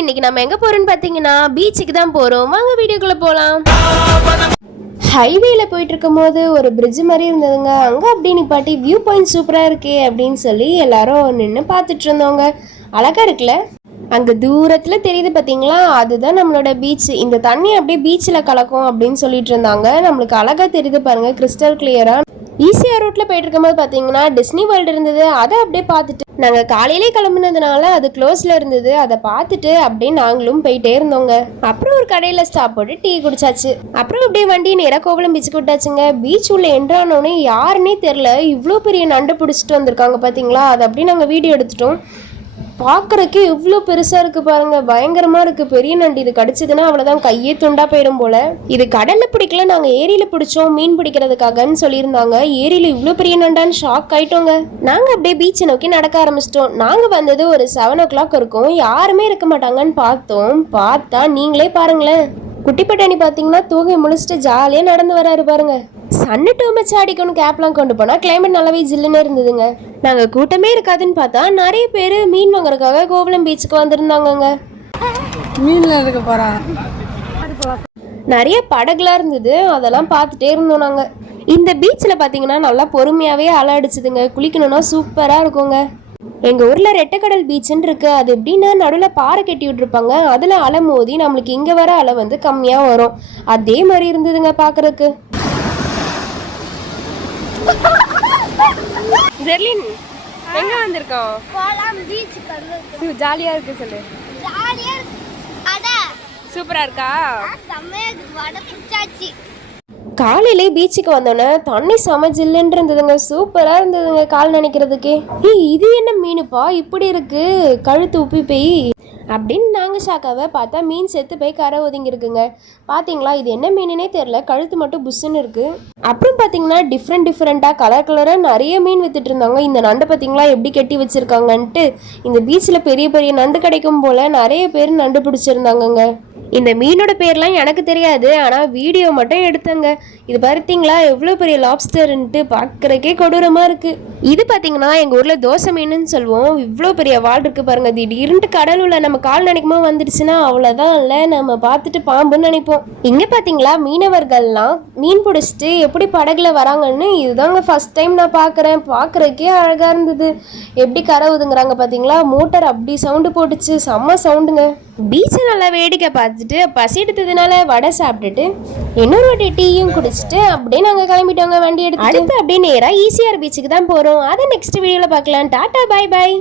இன்னைக்கு நம்ம எங்க போறோம்னு பாத்தீங்கன்னா பீச்சுக்கு தான் போறோம். வாங்க வீடியோக்குள்ள போலாம். ஹைவேல போயிட்டு இருக்கும் போது ஒரு பிரிட்ஜ் மாதிரி இருந்ததுங்க. அங்க அப்படி நிப்பாட்டி வியூ பாயிண்ட் சூப்பரா இருக்கே அப்படின்னு சொல்லி எல்லாரும் நின்று பார்த்துட்டு இருந்தவங்க. அழகா இருக்குல்ல. அங்க தூரத்துல தெரியுது பாத்தீங்களா, அதுதான் நம்மளோட பீச். இந்த தண்ணி அப்படியே பீச்சில் கலக்கும் அப்படின்னு சொல்லிட்டு இருந்தாங்க. நம்மளுக்கு அழகா தெரியுது பாருங்க, கிறிஸ்டல் கிளியரா. ஈசிஆர் ரோட்ல போயிட்டு இருக்கும்போது பாத்தீங்கன்னா டிஸ்னி வேர்ல்டு இருந்தது. அதை அப்படியே பார்த்துட்டு நாங்க காலையிலே கிளம்புனதுனால அது க்ளோஸ்ல இருந்தது. அதை பார்த்துட்டு அப்படியே நாங்களும் போயிட்டே இருந்தோங்க. அப்புறம் ஒரு கடையில ஸ்டாப் போட்டு டீ குடிச்சாச்சு. அப்புறம் அப்படியே வண்டி நேராக கோவளம் பீச்சுக்கு விட்டாச்சுங்க. பீச் உள்ள என்ட்ரானோடனே யாருன்னே தெரியல, இவ்வளோ பெரிய நண்டை பிடிச்சிட்டு வந்திருக்காங்க பாத்தீங்களா. அதை அப்படியே நாங்கள் வீடியோ எடுத்துட்டோம். பார்க்குறக்கே எவ்வளோ பெருசாக இருக்குது பாருங்க, பயங்கரமாக இருக்குது. பெரிய நண்டு இது கடிச்சதுன்னா அவ்வளோதான், கையே துண்டா போயிடும் போல. இது கடலில் பிடிக்கல, நாங்கள் ஏரியில் பிடிச்சோம் மீன் பிடிக்கிறதுக்காகன்னு சொல்லியிருந்தாங்க. ஏரியில் இவ்வளோ பெரிய நண்டான்னு ஷாக் ஆயிட்டோங்க. நாங்கள் அப்படியே பீச்சை நோக்கி நடக்க ஆரம்பிச்சிட்டோம். நாங்கள் வந்தது ஒரு 7 o'clock இருக்கும். யாருமே இருக்க மாட்டாங்கன்னு பார்த்தா நீங்களே பாருங்களேன். குட்டி பட்டாணி பார்த்தீங்கன்னா தூங்கி முழிச்சிட்டு ஜாலியாக நடந்து வராரு பாருங்க. சன்னு டூ மச் அடிக்கணும் கேப்லாம் கொண்டு போனால் கிளைமேட் நல்லாவே ஜில்லுன்னு இருந்ததுங்க. நாங்கள் கூட்டமே இருக்காதுன்னு பார்த்தா நிறைய பேர் மீன் வாங்குறதுக்காக கோவளம் பீச்சுக்கு வந்திருந்தாங்கங்க. மீன்ல இருக்க போகிறாங்க. நிறைய படகுலாம் இருந்தது, அதெல்லாம் பார்த்துட்டே இருந்தோம் நாங்கள். இந்த பீச்சில் பார்த்தீங்கன்னா நல்லா பொறுமையாகவே அலை அடிச்சுதுங்க. குளிக்கணும்னா சூப்பராக இருக்குங்க. எங்கள் ஊரில் ரெட்டைக்கடல் பீச்சுன்னு இருக்குது. அது எப்படின்னா நடுவில் பாறை கட்டி விட்டுருப்பாங்க. அதில் அலை மோதி நம்மளுக்கு இங்கே வர அலை வந்து கம்மியாக வரும். அதே மாதிரி இருந்ததுங்க பார்க்குறதுக்கு. ஜெர்லின் எங்கே வந்திருக்கோம்? ஜாலியாக இருக்கு சொல்லு. சூப்பராக இருக்கா? காலையிலே பீச்சுக்கு வந்தோன்னே தண்ணி செம ஜில்லுன்னு இருந்ததுங்க. சூப்பராக இருந்ததுங்க கால் நினைக்கிறதுக்கே. இது என்ன மீனுப்பா இப்படி இருக்கு, கழுத்து உப்பி போய் அப்படின்னு நாங்கள் ஷாக்காவை பார்த்தா மீன் செத்து போய் கரை ஒதுங்கிருக்குங்க. பார்த்தீங்களா, இது என்ன மீனுனே தெரில, கழுத்து மட்டும் புஷ்ஷுன்னு இருக்குது. அப்புறம் பார்த்தீங்கன்னா டிஃப்ரெண்ட்டாக கலராக நிறைய மீன் வித்துட்டு இருந்தாங்க. இந்த நண்டை பார்த்தீங்களா எப்படி கட்டி வச்சுருக்காங்கன்ட்டு. இந்த பீச்சில் பெரிய பெரிய நண்டு கிடைக்கும் போல் நிறைய பேர் நண்டு பிடிச்சிருந்தாங்கங்க. இந்த மீனோட பேர்லாம் எனக்கு தெரியாது, ஆனால் வீடியோ மட்டும் எடுத்தங்க. இது பார்த்தீங்களா எவ்வளோ பெரிய லாப்ஸ்டர்ன்ட்டு, பார்க்குறக்கே கொடூரமாக இருக்குது. இது பார்த்தீங்கன்னா எங்கள் ஊரில் தோசை மீனுன்னு சொல்லுவோம். இவ்வளோ பெரிய வால் இருக்குது பாருங்கள். திடீர்னு கடல் உள்ள நம்ம கால் நினைக்குமா வந்துடுச்சுன்னா அவ்வளோதான், இல்லை நம்ம பார்த்துட்டு பாம்புன்னு நினைப்போம். இங்கே பார்த்தீங்களா மீனவர்கள்லாம் மீன் பிடிச்சிட்டு எப்படி படகுல வராங்கன்னு இதுதாங்க ஃபர்ஸ்ட் டைம் நான் பார்க்குறேன். பார்க்குறக்கே அழகாக இருந்தது. எப்படி கரை ஒதுங்குறாங்க பார்த்தீங்களா, மோட்டர் அப்படி சவுண்டு போட்டுச்சு, செம்ம சவுண்டுங்க. பீச்சை நல்லா வேடிக்கை பார்த்துட்டு பசி எடுத்ததுனால வடை சாப்பிட்டுட்டு இன்னொரு வாட்டி டீயும் குடிச்சிட்டு அப்படியே நாங்கள் கிளம்பிட்டோங்க வண்டி எடுத்து. அடுத்து அப்படியே நேராக ஈசிஆர் பீச்சுக்கு தான் போகிறோம். அதை நெக்ஸ்ட் வீடியோவில் பார்க்கலாம். டாட்டா, பாய் பாய்.